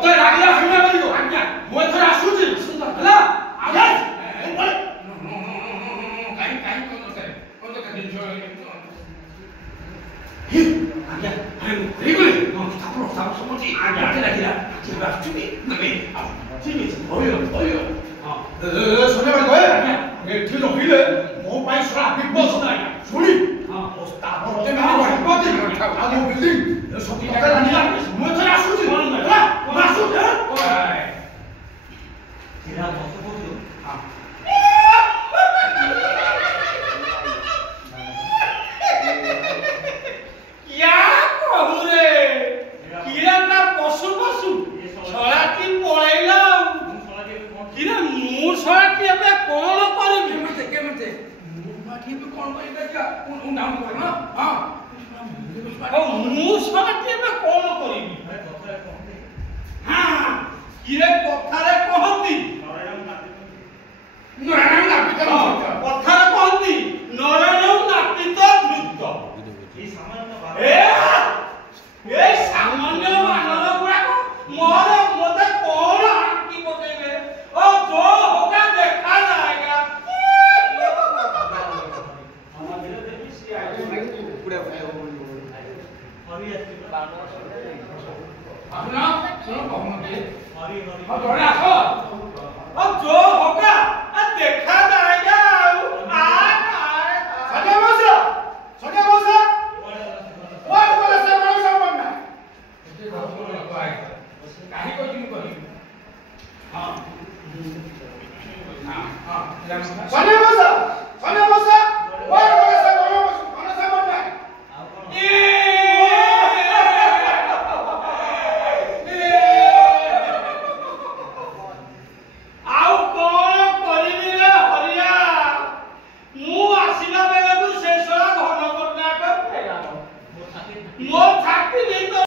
मत रागिला सुना करियो आज्ञा मु एथर आसुची हला आज्ञा काई कोन तो दिन जो आज्ञा अरे गले थापरो समझी आज्ञा आते रागिला आज्ञा आसुची नमे ठीक है ओयो हां सोने वाली कोई आज्ञा ने ठीक होइले मो पाई सरा बिग ना सुनी हां ओस्ता बोलते में आवाज बात आगो बिल्डिंग सब पकड़ लानिला मु एथर आसुची हला आसु ओए तेरा बहुत बहुत हां क्या कहू रे किरा का पशु पशु छड़ा की पळैला किरा मु छड़ा की एबे कोन करबी केमते मु बाकी पे कोन करबे क्या उन नाम कर ना हां ओ मु छड़ा की एबे कोन करबी हां किरे कथारे कहंती नरायण नापित कथारे कहंती नरायण नापित धृत ए सामान्य मानव गुड़ाको मोर मते कोन आंकी पकेबे ओ जो होगा देखा जाएगा हम धीरे धीरे सी आए कुड़े हरि अपना सुनो बहुमती हरि हरि थोड़ा आसो अब जो होगा देखा जाएगा सजा बसा वाट बोले से बनना काहे को जिम करी हां हां सजा बसा वाट